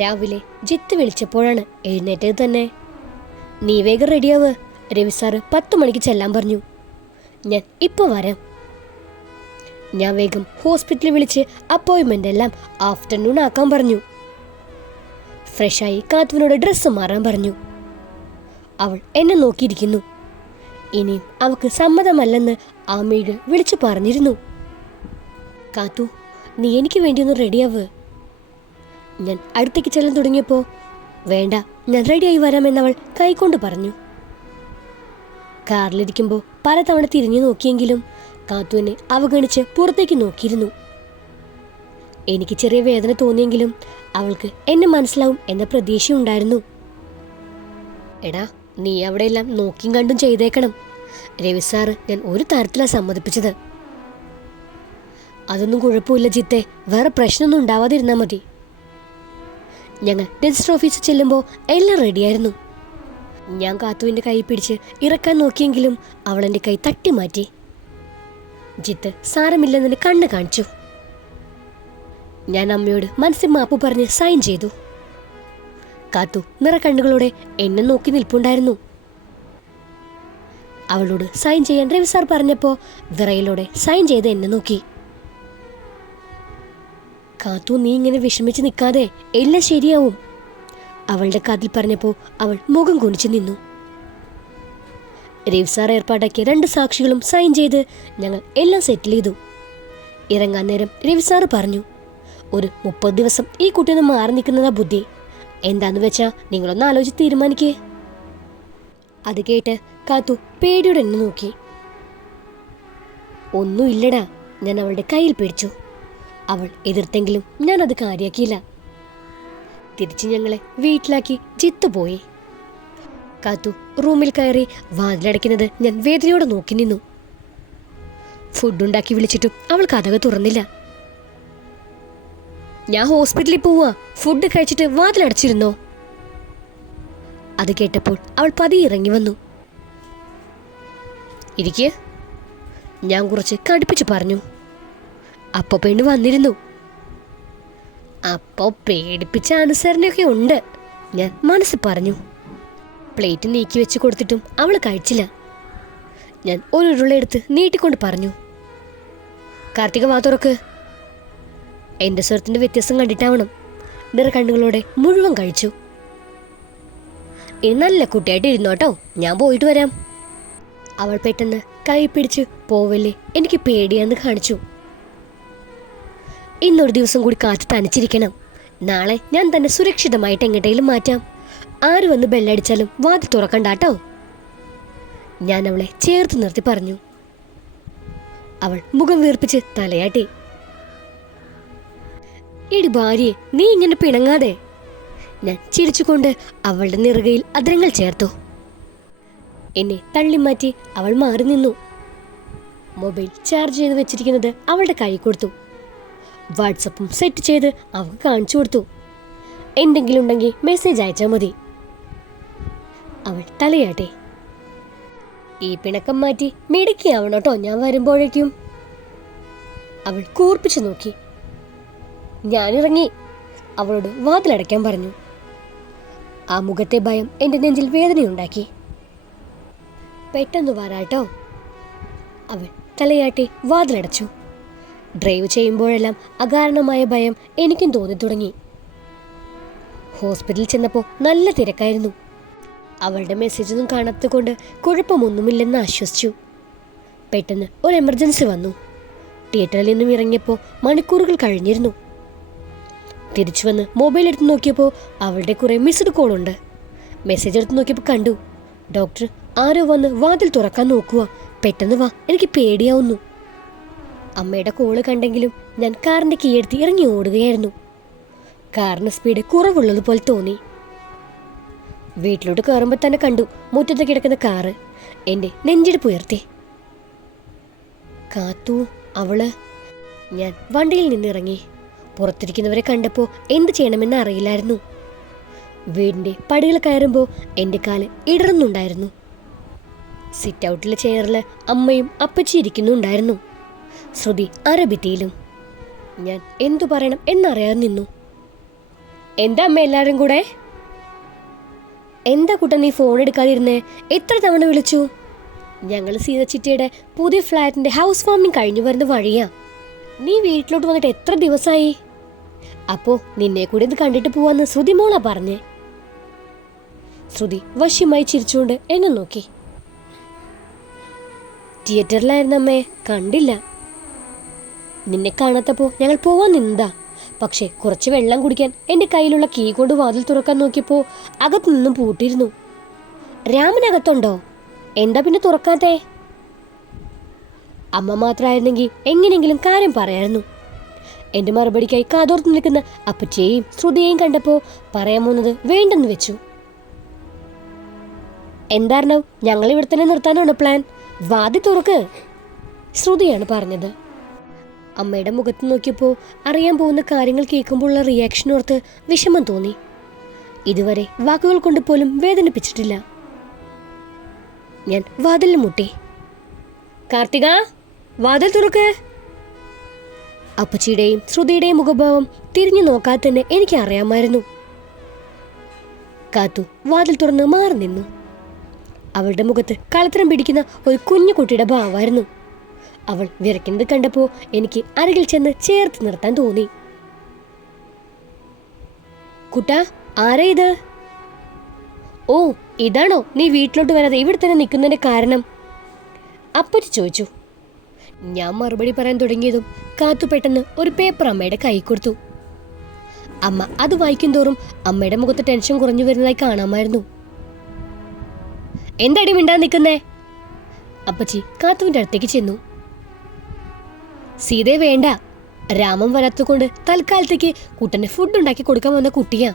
രാവിലെ ജിത്ത് വിളിച്ചപ്പോഴാണ് എഴുന്നേറ്റത് തന്നെ. നീ വേഗം റെഡിയാവ്, രവി സാറ് 10 മണിക്ക് ചെല്ലാൻ പറഞ്ഞു. ഞാൻ ഇപ്പോൾ വരാം. ഞാൻ വേഗം ഹോസ്പിറ്റലിൽ വിളിച്ച് അപ്പോയിൻമെൻ്റ് എല്ലാം ആഫ്റ്റർനൂൺ ആക്കാൻ പറഞ്ഞു. ഫ്രഷായി കാത്തുവിനോട് ഡ്രസ്സ് മാറാൻ പറഞ്ഞു. അവൾ എന്നെ നോക്കിയിരിക്കുന്നു. ഇനിയും അവൾക്ക് സമ്മതമല്ലെന്ന് ആമീട് വിളിച്ചു പറഞ്ഞിരുന്നു. കാത്തു, നീ എനിക്ക് വേണ്ടിയൊന്ന് റെഡിയാവ്. ഞാൻ അടുത്തേക്ക് ചെല്ലാൻ തുടങ്ങിയപ്പോൾ വേണ്ട, ഞാൻ റെഡിയായി വരാമെന്നവൾ കൈകൊണ്ട് പറഞ്ഞു. കാറിലിരിക്കുമ്പോൾ പലതവണ തിരിഞ്ഞു നോക്കിയെങ്കിലും കാത്തുവിനെ അവഗണിച്ച് പുറത്തേക്ക് നോക്കിയിരുന്നു. എനിക്ക് ചെറിയ വേദന തോന്നിയെങ്കിലും അവൾക്ക് എന്നെ മനസ്സിലാവും എന്ന പ്രതീക്ഷയുണ്ടായിരുന്നു. എടാ, നീ അവിടെയെല്ലാം നോക്കിയും കണ്ടും ചെയ്തേക്കണം. രവി സാറ് ഞാൻ ഒരു തരത്തിലാണ് സമ്മതിപ്പിച്ചത്. അതൊന്നും കുഴപ്പമില്ല ജിത്തെ, വേറെ പ്രശ്നമൊന്നും ഉണ്ടാവാതിരുന്നാൽ മതി. ഞങ്ങൾ രജിസ്റ്റർ ഓഫീസിൽ ചെല്ലുമ്പോൾ എല്ലാം റെഡിയായിരുന്നു. ഞാൻ കാത്തുവിൻ്റെ കൈ പിടിച്ച് ഇറക്കാൻ നോക്കിയെങ്കിലും അവൾ എൻ്റെ കൈ തട്ടി മാറ്റി. ജിത്ത് സാരമില്ലെന്നെ കണ്ണ് കാണിച്ചു. ഞാൻ അമ്മയോട് മനസ്സിൽ മാപ്പ് പറഞ്ഞ് സൈൻ ചെയ്തു. കാത്തു നിറക്കണ്ണുകളോടെ എന്നെ നോക്കി നിൽപ്പുണ്ടായിരുന്നു. അവളോട് സൈൻ ചെയ്യാൻ രവി സാർ പറഞ്ഞപ്പോൾ വിറയിലൂടെ സൈൻ ചെയ്ത് എന്നെ നോക്കി. കാത്തു, നീ ഇങ്ങനെ വിഷമിച്ച് നിൽക്കാതെ, എല്ലാം ശരിയാവും. അവളുടെ കാതിൽ പറഞ്ഞപ്പോൾ അവൾ മുഖം കുനിച്ചു നിന്നു. രവി സാർ ഏർപ്പാടാക്കിയ 2 സാക്ഷികളും സൈൻ ചെയ്ത് ഞങ്ങൾ എല്ലാം സെറ്റിൽ ചെയ്തു. ഇറങ്ങാൻ നേരം രവി സാറ് പറഞ്ഞു, ഒരു 30 ദിവസം ഈ കുട്ടിയൊന്ന് മാറി നിൽക്കുന്നതാ ബുദ്ധി. എന്താന്ന് വെച്ചാ നിങ്ങളൊന്ന് ആലോചിച്ച് തീരുമാനിക്കേ. അത് കേട്ട് കാത്തു പേടിയോടെ എന്നെ നോക്കി. ഒന്നുമില്ലടാ, ഞാൻ അവളുടെ കയ്യിൽ പിടിച്ചു. അവൾ എതിർത്തെങ്കിലും ഞാൻ അത് കാര്യാക്കിയില്ല. തിരിച്ച് ഞങ്ങളെ വീട്ടിലാക്കി ജിത്ത് പോയി. കാത്തു റൂമിൽ കയറി വാതിലടയ്ക്കുന്നത് ഞാൻ വേദനയോടെ നോക്കി നിന്നു. ഫുഡുണ്ടാക്കി വിളിച്ചിട്ടും അവൾ കതക് തുറന്നില്ല. ഞാൻ ഹോസ്പിറ്റലിൽ പോവാ, ഫുഡ് കഴിച്ചിട്ട് വാതിലടച്ചിരുന്നോ. അത് കേട്ടപ്പോൾ അവൾ പതിയെ ഇറങ്ങി വന്നു. ഇരിക്ക്, ഞാൻ കുറച്ച് കടുപ്പിച്ച് പറഞ്ഞു. അപ്പൊ പെണ്ണ് വന്നിരുന്നു. അപ്പോൾ പേടിപ്പിച്ച അനുസരണയൊക്കെ ഉണ്ട്, ഞാൻ മനസ്സിൽ പറഞ്ഞു. പ്ലേറ്റ് നീക്കി വെച്ച് കൊടുത്തിട്ടും അവൾ കഴിച്ചില്ല. ഞാൻ ഒരു ഉരുളയെടുത്ത് നീട്ടിക്കൊണ്ട് പറഞ്ഞു, കാർത്തിക വാ തുറക്ക്. എൻ്റെ സ്വരത്തിൻ്റെ വ്യത്യാസം കണ്ടിട്ടാവണം. നിറകണ്ണുകളോടെ മുഴുവൻ കഴിച്ചു. ഇനി നല്ല കുട്ടിയായിട്ട് ഇരുന്നോട്ടോ, ഞാൻ പോയിട്ട് വരാം. അവൾ പെട്ടെന്ന് കൈ പിടിച്ച് പോവല്ലേ, എനിക്ക് പേടിയാന്ന് കാണിച്ചു. ഇന്നൊരു ദിവസം കൂടി കാത്തു തനിച്ചിരിക്കണം. നാളെ ഞാൻ തന്നെ സുരക്ഷിതമായിട്ട് എങ്ങോട്ടേലും മാറ്റാം. ആര് വന്ന് ബെല്ലടിച്ചാലും വാതിൽ തുറക്കണ്ടാട്ടോ. ഞാൻ അവളെ ചേർത്ത് നിർത്തി പറഞ്ഞു. അവൾ മുഖം വീർപ്പിച്ച് തലയാട്ടി. എടി ഭാര്യയെ, നീ ഇങ്ങനെ പിണങ്ങാതെ. ഞാൻ ചിരിച്ചുകൊണ്ട് അവളുടെ നെറുകയിൽ അധരങ്ങൾ ചേർത്തു. എന്നെ തള്ളിമാറ്റി അവൾ മാറി നിന്നു. മൊബൈൽ ചാർജ് ചെയ്ത് വെച്ചിരിക്കുന്നത് അവളുടെ കൈ കൊടുത്തു. വാട്സപ്പും സെറ്റ് ചെയ്ത് അവൾക്ക് കാണിച്ചു കൊടുത്തു. എന്തെങ്കിലും ഉണ്ടെങ്കിൽ മെസ്സേജ് അയച്ചാൽ മതി. അവൾ തലയാട്ടെ. ഈ പിണക്കം മാറ്റി മിടുക്കിയാവണോട്ടോ ഞാൻ വരുമ്പോഴേക്കും. അവൾ കൂർപ്പിച്ചു നോക്കി. ഞാനിറങ്ങി അവളോട് വാതിലടയ്ക്കാൻ പറഞ്ഞു. ആ മുഖത്തെ ഭയം എൻ്റെ നെഞ്ചിൽ വേദനയുണ്ടാക്കി. പെട്ടെന്ന് വരാട്ടോ. അവൾ തലയാട്ടി വാതിലടച്ചു. ഡ്രൈവ് ചെയ്യുമ്പോഴെല്ലാം അകാരണമായ ഭയം എനിക്കും തോന്നി തുടങ്ങി. ഹോസ്പിറ്റലിൽ ചെന്നപ്പോൾ നല്ല തിരക്കായിരുന്നു. അവളുടെ മെസ്സേജൊന്നും കാണാത്തതുകൊണ്ട് കുഴപ്പമൊന്നുമില്ലെന്ന് ആശ്വസിച്ചു. പെട്ടെന്ന് ഒരു എമർജൻസി വന്നു. തിയേറ്ററിൽ നിന്നും ഇറങ്ങിയപ്പോൾ മണിക്കൂറുകൾ കഴിഞ്ഞിരുന്നു. തിരിച്ചു വന്ന് മൊബൈൽ എടുത്ത് നോക്കിയപ്പോൾ അവളുടെ കുറേ മിസ്ഡ് കോളുണ്ട്. മെസ്സേജ് എടുത്ത് നോക്കിയപ്പോൾ കണ്ടു, ഡോക്ടർ ആരോ വന്ന് വാതിൽ തുറക്കാൻ നോക്കുക, പെട്ടെന്ന് വാ, എനിക്ക് പേടിയാവുന്നു. അമ്മയുടെ കോള് കണ്ടെങ്കിലും ഞാൻ കാറിൻ്റെ കീയെടുത്ത് ഇറങ്ങി ഓടുകയായിരുന്നു. കാറിന് സ്പീഡ് കുറവുള്ളതുപോലെ തോന്നി. വീട്ടിലോട്ട് കയറുമ്പോൾ തന്നെ കണ്ടു മുറ്റത്ത് കിടക്കുന്ന കാറ്. എൻ്റെ നെഞ്ചിടിപ്പ് ഉയർത്തി. കാത്തു, അവള്. ഞാൻ വണ്ടിയിൽ നിന്നിറങ്ങി. പുറത്തിരിക്കുന്നവരെ കണ്ടപ്പോൾ എന്ത് ചെയ്യണമെന്ന് അറിയില്ലായിരുന്നു. വീടിൻ്റെ പടികൾ കയറുമ്പോൾ എൻ്റെ കാല് ഇടറുന്നുണ്ടായിരുന്നു. സിറ്റ് ഔട്ടിലെ ചെയറിൽ അമ്മയും അപ്പച്ചി ഇരിക്കുന്നുണ്ടായിരുന്നു. ശ്രുതി അരഭിത്തിയിലും. ഞാൻ എന്തു പറയണം എന്നറിയാതെ നിന്നു. എന്താ അമ്മ എല്ലാരും കൂടെ? എന്താ കുട്ട നീ ഫോൺ എടുക്കാതിരുന്നേ? എത്ര തവണ വിളിച്ചു? ഞങ്ങൾ സീതച്ചിറ്റയുടെ പുതിയ ഫ്ലാറ്റിന്റെ ഹൗസ് വാമിംഗ് കഴിഞ്ഞു വരുന്ന വഴിയാ. നീ വീട്ടിലോട്ട് വന്നിട്ട് എത്ര ദിവസമായി? അപ്പോ നിന്നെ കൂടി ഇത് കണ്ടിട്ട് പോവാന്ന് ശ്രുതി മോളാ പറഞ്ഞേ. ശ്രുതി വശ്യമായി ചിരിച്ചുകൊണ്ട് എന്നെ നോക്കി. തിയേറ്ററിലായിരുന്നമ്മേ, കണ്ടില്ല. നിന്നെ കാണാത്തപ്പോ ഞങ്ങൾ പോവാൻ നിന്നതാ. പക്ഷെ കുറച്ച് വെള്ളം കുടിക്കാൻ എന്റെ കയ്യിലുള്ള കീ കൊണ്ട് വാതിൽ തുറക്കാൻ നോക്കിയപ്പോ അകത്തു നിന്നും പൂട്ടിയിരുന്നു. രാമനകത്തുണ്ടോ? എന്താ പിന്നെ തുറക്കാത്തേ? അമ്മ മാത്രമായിരുന്നെങ്കിൽ എങ്ങനെയെങ്കിലും കാര്യം പറയായിരുന്നു. എന്റെ മറുപടിക്കായി കാതോർത്ത് നിൽക്കുന്ന അപ്പച്ചയെയും ശ്രുതിയെയും കണ്ടപ്പോ പറയാൻ പോകുന്നത് വേണ്ടെന്ന് വെച്ചു. എന്തായിരുന്നു, ഞങ്ങൾ ഇവിടെ തന്നെ നിർത്താനാണോ പ്ലാൻ? വാതിൽ തുറക്ക്, ശ്രുതിയാണ് പറഞ്ഞത്. അമ്മയുടെ മുഖത്ത് നോക്കിയപ്പോൾ അറിയാൻ പോകുന്ന കാര്യങ്ങൾ കേൾക്കുമ്പോഴുള്ള റിയാക്ഷൻ ഓർത്ത് വിഷമം തോന്നി. ഇതുവരെ വാക്കുകൾ കൊണ്ട് പോലും വേദനിപ്പിച്ചിട്ടില്ല. ഞാൻ വാതിലിൽ മുട്ടി. കാർത്തിക, വാതിൽ തുറക്ക്. അപ്പച്ചിയുടെയും ശ്രുതിയുടെയും മുഖഭാവം തിരിഞ്ഞു നോക്കാതെ തന്നെ എനിക്ക് അറിയാമായിരുന്നു. കാത്തു വാതിൽ തുറന്ന് മാറി നിന്നു. അവളുടെ മുഖത്ത് കളത്തരം പിടിക്കുന്ന ഒരു കുഞ്ഞു കുട്ടിയുടെ ഭാവമായിരുന്നു. അവൾ വിറയ്ക്കുന്നത് കണ്ടപ്പോൾ എനിക്ക് അരികിൽ ചെന്ന് ചേർത്ത് നിർത്താൻ തോന്നി. കുട്ടാ, ആരാ ഇത്? ഓ, ഇതാണോ നീ വീട്ടിലോട്ട് വരാതെ ഇവിടെ തന്നെ നിൽക്കുന്നതിന്റെ കാരണം? അപ്പച്ചി ചോദിച്ചു. ഞാൻ മറുപടി പറയാൻ തുടങ്ങിയതും കാത്തു പെട്ടെന്ന് ഒരു പേപ്പർ അമ്മയുടെ കൈ കൊടുത്തു. അമ്മ അത് വായിക്കും തോറും അമ്മയുടെ മുഖത്ത് ടെൻഷൻ കുറഞ്ഞു വരുന്നതായി കാണാമായിരുന്നു. എന്താടി മിണ്ടാൻ നിൽക്കുന്നേ? അപ്പച്ചി കാത്തുവിന്റെ അടുത്തേക്ക് ചെന്നു. സീതയെ വേണ്ട. രാമൻ വരാത്തതുകൊണ്ട് തൽക്കാലത്തേക്ക് കുട്ടന് ഫുഡ് ഉണ്ടാക്കി കൊടുക്കാൻ വന്ന കുട്ടിയാ.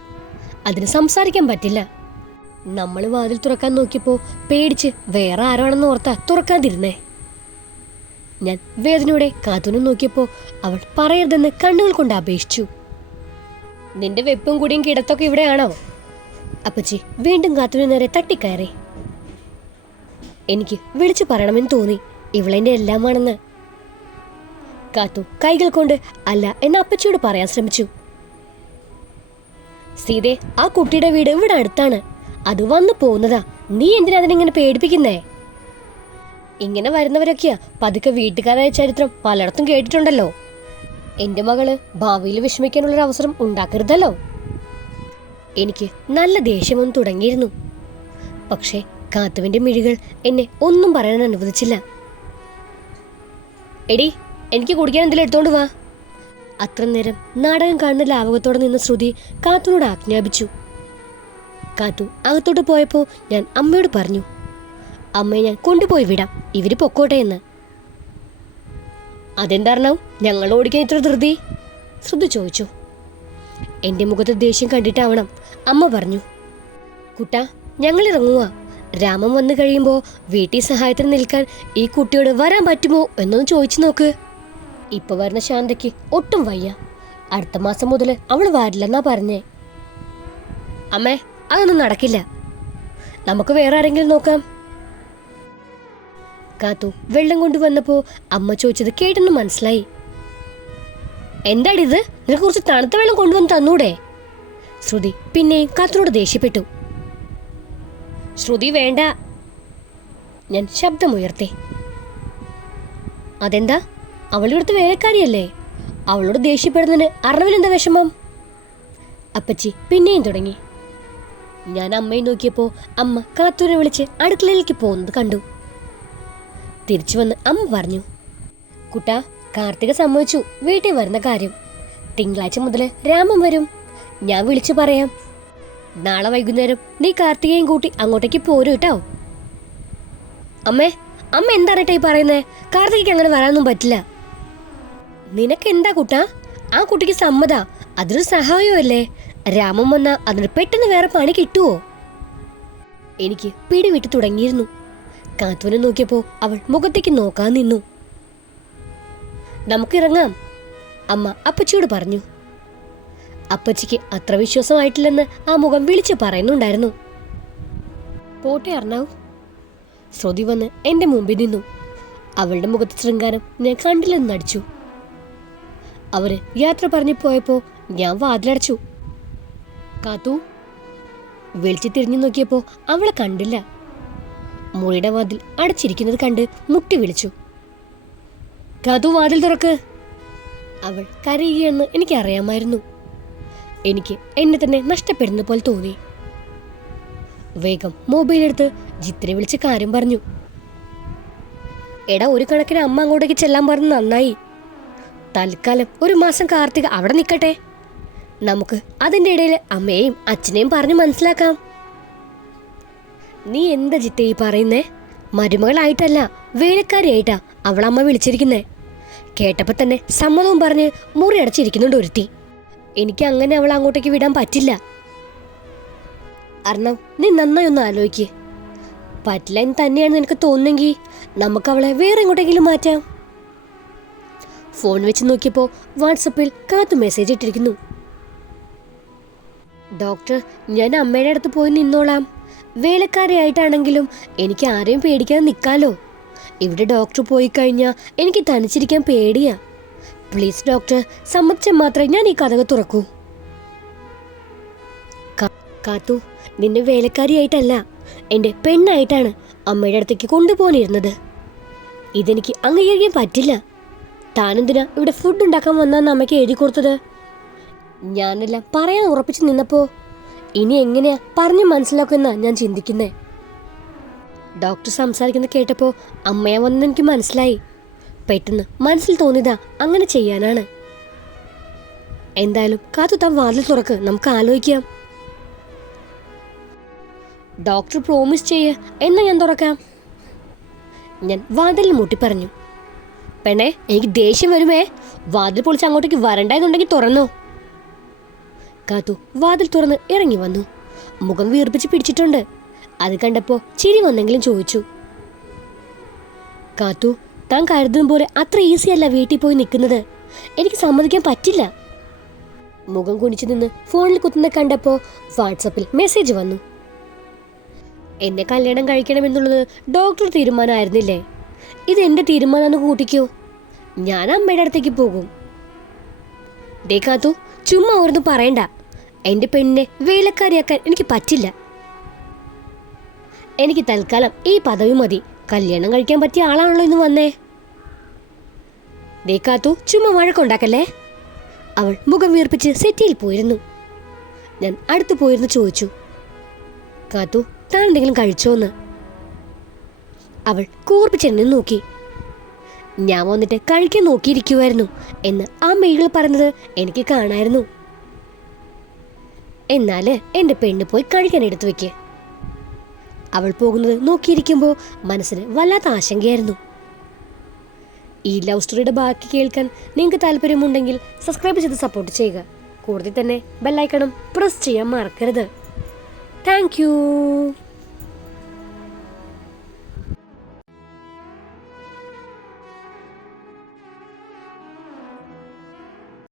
അതിന് സംസാരിക്കാൻ പറ്റില്ല. നമ്മൾ വാതിൽ തുറക്കാൻ നോക്കിയപ്പോ പേടിച്ച് വേറെ ആരാണെന്ന് ഓർത്താ തുറക്കാതിരുന്നേ. ഞാൻ വേദനയോടെ കാത്തുവിനെ നോക്കിയപ്പോ അവൾ പറയരുതെന്ന് കണ്ണുകൾ കൊണ്ട് അപേക്ഷിച്ചു. നിന്റെ വെപ്പും കൂടിയും കിടത്തൊക്കെ ഇവിടെയാണോ? അപ്പച്ചി വീണ്ടും കാത്തുവിന് നേരെ തട്ടിക്കയറി. എനിക്ക് വിളിച്ചു പറയണമെന്ന് തോന്നി ഇവളെന്റെ എല്ലാമാണെന്ന്. കാത്തു കൈകൾ കൊണ്ട് അല്ല എന്ന് അപ്പച്ചിയോട് പറയാൻ ശ്രമിച്ചു. സീതേ, ആ കുട്ടിയുടെ വീട് ഇവിടെ അടുത്താണ്. അത് വന്നു പോകുന്നതാ. നീ എന്തിനാ അതിനെങ്ങനെ പേടിപ്പിക്കുന്നേ? ഇങ്ങനെ വരുന്നവരൊക്കെയാ പതുക്കെ വീട്ടുകാരായ ചരിത്രം പലയിടത്തും കേട്ടിട്ടുണ്ടല്ലോ. എന്റെ മകള് ഭാവിയിൽ വിഷമിക്കാനുള്ളൊരു അവസരം ഉണ്ടാക്കരുതല്ലോ. എനിക്ക് നല്ല ദേഷ്യമൊന്നും തുടങ്ങിയിരുന്നു. പക്ഷേ കാത്തുവിന്റെ മിഴികൾ എന്നെ ഒന്നും പറയാൻ അനുവദിച്ചില്ല. എടി, എനിക്ക് കുടിക്കാൻ എന്തെങ്കിലും എടുത്തോണ്ട് വാ. അത്ര നേരം നാടകം കാണുന്ന ലാവകത്തോടെ നിന്ന് ശ്രുതി കാത്തുവിനോട് ആജ്ഞാപിച്ചു. കാത്തു അകത്തോട്ട് പോയപ്പോൾ ഞാൻ അമ്മയോട് പറഞ്ഞു, അമ്മയെ ഞാൻ കൊണ്ടുപോയി വിടാം, ഇവര് പൊക്കോട്ടെ എന്ന്. അതെന്താരണോ ഞങ്ങൾ ഓടിക്കാൻ ഇത്ര ധൃതി? ശ്രുതി ചോദിച്ചു. എന്റെ മുഖത്ത് ദേഷ്യം കണ്ടിട്ടാവണം അമ്മ പറഞ്ഞു. കുട്ടാ, ഞങ്ങൾ ഇറങ്ങുക. രാമൻ വന്നു കഴിയുമ്പോ വീട്ടിൽ സഹായത്തിന് നിൽക്കാൻ ഈ കുട്ടിയോട് വരാൻ പറ്റുമോ എന്നൊന്ന് ചോദിച്ചു നോക്ക്. ഇപ്പൊ വരുന്ന ശാന്തയ്ക്ക് ഒട്ടും വയ്യ. അടുത്ത മാസം മുതൽ അവള് വരില്ലെന്നാ പറഞ്ഞേ. അമ്മേ, അതൊന്നും നടക്കില്ല. നമുക്ക് വേറെ ആരെങ്കിലും നോക്കാം. കാത്തു വെള്ളം കൊണ്ടുവന്നപ്പോ അമ്മ ചോദിച്ചത് കേട്ടെന്ന് മനസ്സിലായി. എന്താടിത്? നിനക്ക് കുറച്ച് തണുത്ത വെള്ളം കൊണ്ടുവന്ന് തന്നൂടെ? ശ്രുതി പിന്നെയും കാത്തുനോട് ദേഷ്യപ്പെട്ടു. ശ്രുതി വേണ്ട. ഞാൻ ശബ്ദമുയർത്തി. അതെന്താ? അവളിവിടുത്തെ വേലക്കാരിയല്ലേ. അവളോട് ദേഷ്യപ്പെടുന്നതിന് അർണവിനെന്താ വിഷമം? അപ്പച്ചി പിന്നെയും തുടങ്ങി. ഞാൻ അമ്മയെ നോക്കിയപ്പോ അമ്മ കാത്തൂരെ വിളിച്ച് അടുക്കളയിലേക്ക് പോകുന്നത് കണ്ടു. തിരിച്ചു വന്ന് അമ്മ പറഞ്ഞു, കുട്ടാ, കാർത്തിക സമ്മതിച്ചു വീട്ടിൽ വരുന്ന കാര്യം. തിങ്കളാഴ്ച മുതൽ രാമൻ വരും. ഞാൻ വിളിച്ചു പറയാം. നാളെ വൈകുന്നേരം നീ കാർത്തികയും കൂട്ടി അങ്ങോട്ടേക്ക് പോരും കേട്ടോ. അമ്മ എന്താണ് ഈ പറയുന്നേ? കാർത്തികയ്ക്ക് അങ്ങനെ വരാനൊന്നും പറ്റില്ല. നിനക്ക് എന്താ കുട്ടാ? ആ കുട്ടിക്ക് സമ്മതാ. അതൊരു സഹായമല്ലേ. രാമൻ വന്നാ അതിന് പെട്ടെന്ന് വേറെ പണി കിട്ടുവോ? എനിക്ക് പിടിവിട്ട് തുടങ്ങിയിരുന്നു. കാത്തുവിനെ നോക്കിയപ്പോ അവൾ മുഖത്തേക്ക് നോക്കാൻ നിന്നു. നമുക്കിറങ്ങാം, അമ്മ അപ്പച്ചിയോട് പറഞ്ഞു. അപ്പച്ചിക്ക് അത്ര വിശ്വാസമായിട്ടില്ലെന്ന് ആ മുഖം വിളിച്ചു പറയുന്നുണ്ടായിരുന്നു. പോട്ടെ അർണവ്. ശ്രുതി വന്ന് എന്റെ മുമ്പിൽ നിന്നു. അവളുടെ മുഖത്ത് ശൃംഗാരം ഞാൻ കണ്ടില്ലെന്ന് നടിച്ചു. അവര് യാത്ര പറഞ്ഞു പോയപ്പോ ഞാൻ വാതിലടച്ചു. കാത്തു. വിളിച്ചു തിരിഞ്ഞു നോക്കിയപ്പോ അവളെ കണ്ടില്ല. മുറിയുടെ വാതിൽ അടച്ചിരിക്കുന്നത് കണ്ട് മുട്ടി വിളിച്ചു. കാത്തു, വാതിൽ തുറക്ക്. അവൾ കരയുകയെന്ന് എനിക്കറിയാമായിരുന്നു. എനിക്ക് എന്നെ തന്നെ നഷ്ടപ്പെടുന്ന പോലെ തോന്നി. വേഗം മൊബൈൽ എടുത്ത് ജിത്തിനെ വിളിച്ച് കാര്യം പറഞ്ഞു. എടാ, ഒരു കണക്കിന് അമ്മ അങ്ങോട്ടേക്ക് ചെല്ലാൻ പറഞ്ഞ് നന്നായി. തൽക്കാലം 1 മാസം കാർത്തിക അവിടെ നിൽക്കട്ടെ. നമുക്ക് അതിൻ്റെ ഇടയിൽ അമ്മയെയും അച്ഛനെയും പറഞ്ഞ് മനസ്സിലാക്കാം. നീ എന്താ ജിത്തെ ഈ പറയുന്നേ? മരുമകളായിട്ടല്ല, വേലക്കാരിയായിട്ടാ അവളമ്മ വിളിച്ചിരിക്കുന്നേ. കേട്ടപ്പോൾ തന്നെ സമ്മതവും പറഞ്ഞ് മുറി അടച്ചിരിക്കുന്നുണ്ട് ഒരുത്തി. എനിക്ക് അങ്ങനെ അവളെ അങ്ങോട്ടേക്ക് വിടാൻ പറ്റില്ല. അർണവ്, നീ നന്നായി ഒന്ന് ആലോചിക്ക്. പറ്റില്ല എന്ന് തന്നെയാണ് എനിക്ക് തോന്നുന്നെങ്കിൽ നമുക്ക് അവളെ വേറെ എങ്ങോട്ടെങ്കിലും മാറ്റാം. ഫോൺ വെച്ച് നോക്കിയപ്പോൾ വാട്സപ്പിൽ കാത്തു മെസ്സേജ് ഇട്ടിരിക്കുന്നു. ഡോക്ടർ, ഞാൻ അമ്മയുടെ അടുത്ത് പോയി നിന്നോളാം. വേലക്കാരിയായിട്ടാണെങ്കിലും എനിക്ക് ആരെയും പേടിക്കാതെ നിൽക്കാലോ. ഇവിടെ ഡോക്ടർ പോയി കഴിഞ്ഞാൽ എനിക്ക് തനിച്ചിരിക്കാൻ പേടിയാ. പ്ലീസ് ഡോക്ടർ, സമ്മതിച്ചാൽ മാത്രമേ ഞാൻ ഈ കഥകൾ തുറക്കൂ. കാത്തു, നിന്നെ വേലക്കാരിയായിട്ടല്ല, എൻ്റെ പെണ്ണായിട്ടാണ് അമ്മയുടെ അടുത്തേക്ക് കൊണ്ടുപോകാനിരുന്നത്. ഇതെനിക്ക് അംഗീകരിക്കാൻ പറ്റില്ല. താനെന്തിനാ ഇവിടെ ഫുഡ് ഉണ്ടാക്കാൻ വന്നാന്ന് അമ്മയ്ക്ക് എഴുതി കൊടുത്തത്? ഞാനെല്ലാം പറയാൻ ഉറപ്പിച്ച് നിന്നപ്പോൾ ഇനി എങ്ങനെയാ പറഞ്ഞ് മനസ്സിലാക്കുമെന്നാ ഞാൻ ചിന്തിക്കുന്നേ. ഡോക്ടർ സംസാരിക്കുന്നത് കേട്ടപ്പോൾ അമ്മയാ വന്നെന്ന് എനിക്ക് മനസ്സിലായി. പെട്ടെന്ന് മനസ്സിൽ തോന്നിയതാ അങ്ങനെ ചെയ്യാനാണ്. എന്തായാലും കാത്തു, താൻ വാതിൽ തുറക്ക്, നമുക്ക് ആലോചിക്കാം. ഡോക്ടർ പ്രോമിസ് ചെയ്യ്, എന്നാ ഞാൻ തുറക്കാം. ഞാൻ വാതിലിൽ മുട്ടി പറഞ്ഞു. പെണ്ണേ, എനിക്ക് ദേഷ്യം വരുമേ. വാതിൽ പൊളിച്ച് അങ്ങോട്ടേക്ക് വരണ്ടെന്നുണ്ടെങ്കിൽ തുറന്നോ. കാത്തു വാതിൽ തുറന്ന് ഇറങ്ങി വന്നു. മുഖം വീർപ്പിച്ച് പിടിച്ചിട്ടുണ്ട്. അത് കണ്ടപ്പോൾ ചിരി വന്നെങ്കിലും ചോദിച്ചു. കാത്തു, താൻ കരുതും പോലെ അത്ര ഈസി അല്ല വീട്ടിൽ പോയി നിൽക്കുന്നത്. എനിക്ക് സമ്മതിക്കാൻ പറ്റില്ല. മുഖം കുനിച്ചു നിന്ന് ഫോണിൽ കുത്തുന്ന കണ്ടപ്പോൾ വാട്സപ്പിൽ മെസ്സേജ് വന്നു. എന്നെ കല്യാണം കഴിക്കണമെന്നുള്ളത് ഡോക്ടർ തീരുമാനമായിരുന്നില്ലേ? ഇത് എൻ്റെ തീരുമാനമെന്ന് കൂട്ടിക്കോ. ഞാൻ അമ്മയുടെ അടുത്തേക്ക് പോകും. ഡേ കാത്തു, ചുമ്മാ ഓർന്ന് പറയണ്ട. എൻ്റെ പെണ്ണിനെ വേലക്കാരിയാക്കാൻ എനിക്ക് പറ്റില്ല. എനിക്ക് തൽക്കാലം ഈ പദവി മതി. കല്യാണം കഴിക്കാൻ പറ്റിയ ആളാണല്ലോ ഇന്ന് വന്നേ. ഡേ കാത്തു, ചുമ്മാ വഴക്കുണ്ടാക്കല്ലേ. അവൾ മുഖം വീർപ്പിച്ച് സെറ്റിയിൽ പോയിരുന്നു. ഞാൻ അടുത്ത് പോയിരുന്നു ചോദിച്ചു, കാത്തു, താൻ എന്തെങ്കിലും കഴിച്ചോന്ന്. അവൾ കൂർപ്പിച്ചെന്നെ നോക്കി. ഞാൻ വന്നിട്ട് കഴിക്കാൻ നോക്കിയിരിക്കുമായിരുന്നു എന്ന് ആ മെയ്കൾ പറഞ്ഞത് എനിക്ക് കാണായിരുന്നു. എന്നാല് എൻ്റെ പെണ്ണ് പോയി കഴിക്കാൻ എടുത്തു വെക്ക്. അവൾ പോകുന്നത് നോക്കിയിരിക്കുമ്പോൾ മനസ്സിന് വല്ലാത്ത ആശങ്കയായിരുന്നു. ഈ ലവ് സ്റ്റോറിയുടെ ബാക്കി കേൾക്കാൻ നിങ്ങൾക്ക് താല്പര്യമുണ്ടെങ്കിൽ സബ്സ്ക്രൈബ് ചെയ്ത് സപ്പോർട്ട് ചെയ്യുക. കൂടുതൽ തന്നെ ബെല്ലൈക്കണും പ്രസ് ചെയ്യാൻ മറക്കരുത്. Thank you.